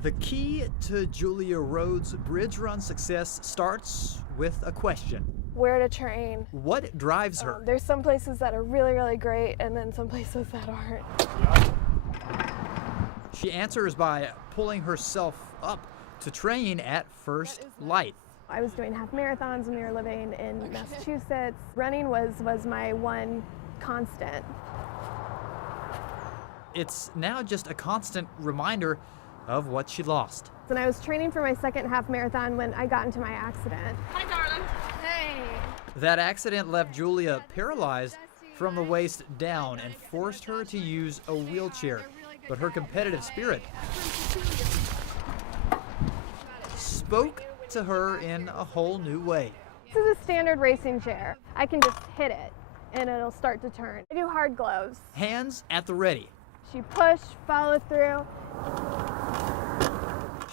The key to Julia Rhodes' bridge run success starts with a question. Where to train. What drives her? There's some places that are really, really great, and then some places that aren't. She answers by pulling herself up to train at first light. I was doing half marathons when we were living in Massachusetts. Running was my one constant. It's now just a constant reminder of what she lost. And I was training for my second half marathon when I got into my accident. Hi, darling. Hey. That accident left Julia paralyzed from the waist down and forced her to use a wheelchair. But her competitive spirit spoke to her in a whole new way. This is a standard racing chair. I can just hit it and it'll start to turn. I do hard gloves. Hands at the ready. She push, follow through.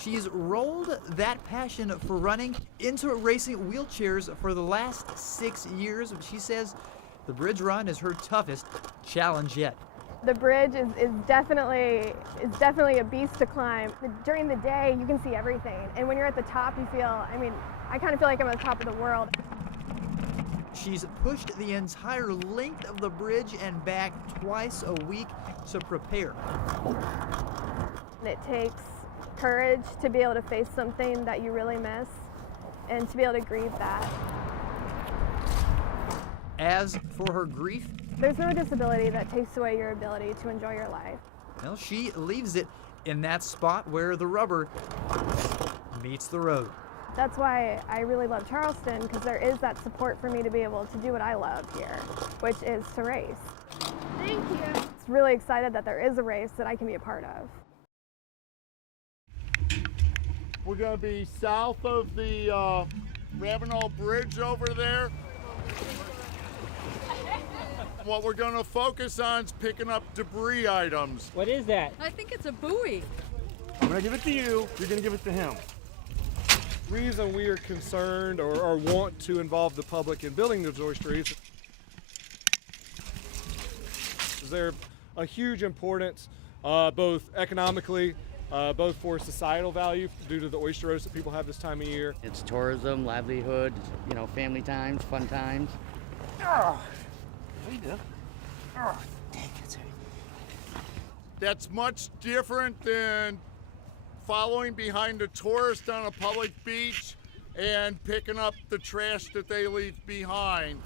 She's rolled that passion for running into racing wheelchairs for the last 6 years. She says the bridge run is her toughest challenge yet. The bridge is definitely a beast to climb. During the day, you can see everything. And when you're at the top, you feel, I kind of feel like I'm at the top of the world. She's pushed the entire length of the bridge and back twice a week to prepare. It takes courage to be able to face something that you really miss and to be able to grieve that. As for her grief, there's no disability that takes away your ability to enjoy your life. Well, she leaves it in that spot where the rubber meets the road. That's why I really love Charleston, because there is that support for me to be able to do what I love here, which is to race. Thank you. It's really excited that there is a race that I can be a part of. We're going to be south of the Ravenel Bridge over there. What we're going to focus on is picking up debris items. What is that? I think it's a buoy. I'm going to give it to you. You're going to give it to him. The reason we are concerned or want to involve the public in building those oysteries is they're a huge importance, both economically, both for societal value due to the oyster roast that people have this time of year. It's tourism, livelihood, family times, fun times. That's much different than following behind a tourist on a public beach and picking up the trash that they leave behind.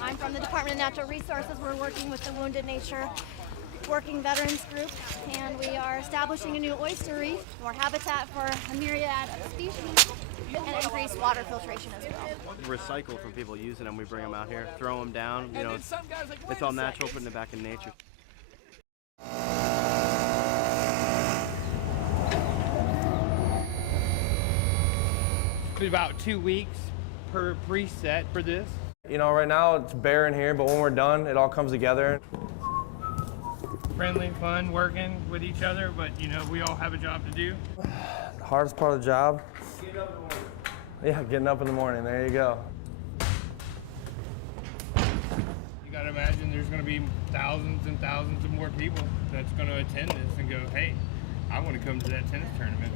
I'm from the Department of Natural Resources. We're working with the Wounded Nature Working Veterans Group, and we are establishing a new oyster reef for habitat for a myriad of species and increase water filtration as well. Recycle from people using them. We bring them out here, throw them down. It's all natural, putting it back in nature. It's about 2 weeks per preset for this. Right now it's bare in here, but when we're done, it all comes together. Friendly, fun, working with each other, but we all have a job to do. The hardest part of the job? Getting up in the morning. Yeah, getting up in the morning, there you go. You gotta imagine there's gonna be thousands and thousands of more people that's gonna attend this and go, hey, I wanna come to that tennis tournament.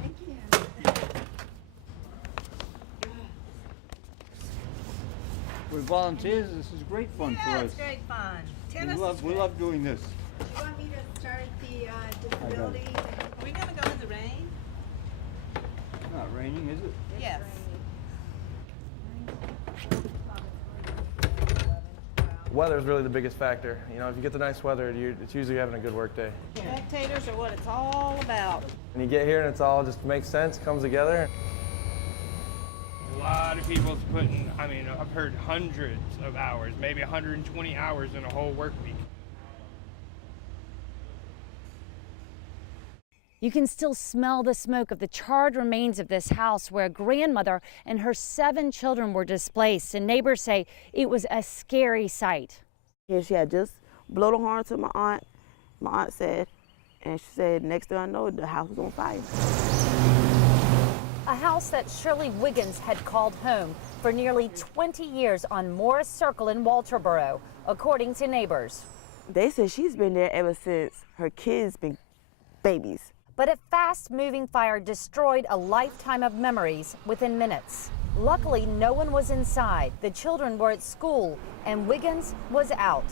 We're volunteers. This is great fun for us. Yeah, it's great fun. Tennis We love doing this. You want me to start the disability? Are we going to go in the rain? It's not raining, is it? Yes. Weather is really the biggest factor. If you get the nice weather, it's usually having a good work day. Spectators are what it's all about. And you get here and it's all just makes sense, comes together. A lot of people's putting, I've heard hundreds of hours, maybe 120 hours in a whole work week. You can still smell the smoke of the charred remains of this house where a grandmother and her 7 children were displaced, and neighbors say it was a scary sight. Yeah, she had just blown the horn to my aunt. My aunt said, and she said, next thing I know, the house was on fire. A house that Shirley Wiggins had called home for nearly 20 years on Morris Circle in Walterboro, according to neighbors. They said she's been there ever since her kids been babies. But a fast-moving fire destroyed a lifetime of memories within minutes. Luckily, no one was inside. The children were at school, and Wiggins was out.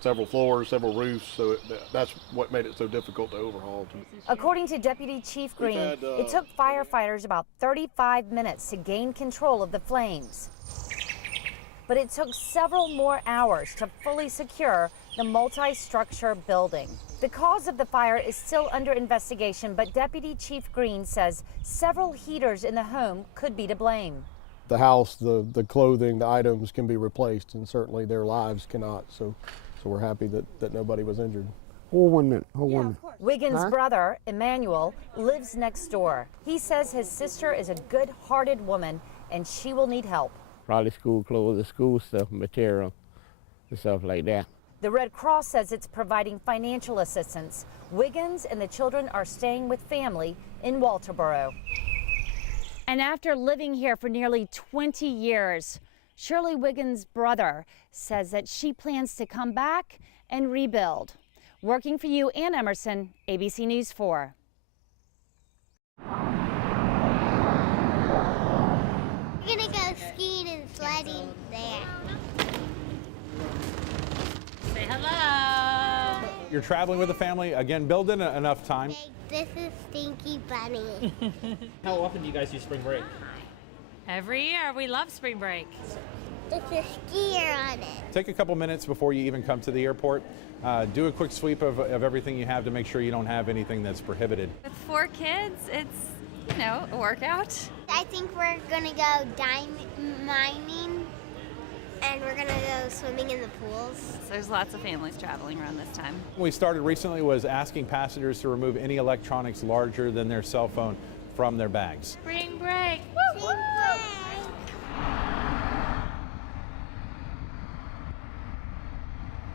Several floors, several roofs, so that's what made it so difficult to overhaul. According to Deputy Chief Green, it took firefighters about 35 minutes to gain control of the flames. But it took several more hours to fully secure the multi-structure building. The cause of the fire is still under investigation, but Deputy Chief Green says several heaters in the home could be to blame. The house, the clothing, the items can be replaced, and certainly their lives cannot. So we're happy that nobody was injured. Hold 1 minute. Hold 1 minute. Wiggins' brother, Emmanuel, lives next door. He says his sister is a good-hearted woman, and she will need help. Probably school clothes, the school stuff, material, and stuff like that. The Red Cross says it's providing financial assistance. Wiggins and the children are staying with family in Walterboro. And after living here for nearly 20 years, Shirley Wiggins' brother says that she plans to come back and rebuild. Working for you, Ann Emerson, ABC News 4. We're gonna go skiing and sledding there. Say hello. You're traveling with a family. Again, build in enough time. This is Stinky Bunny. How often do you guys do spring break? Every year. We love spring break. There's a skier on it. Take a couple minutes before you even come to the airport. Do a quick sweep of everything you have to make sure you don't have anything that's prohibited. With 4 kids, it's, a workout. I think we're gonna go diamond mining, and we're gonna go swimming in the pools. There's lots of families traveling around this time. What we started recently was asking passengers to remove any electronics larger than their cell phone from their bags. Spring break. Woo!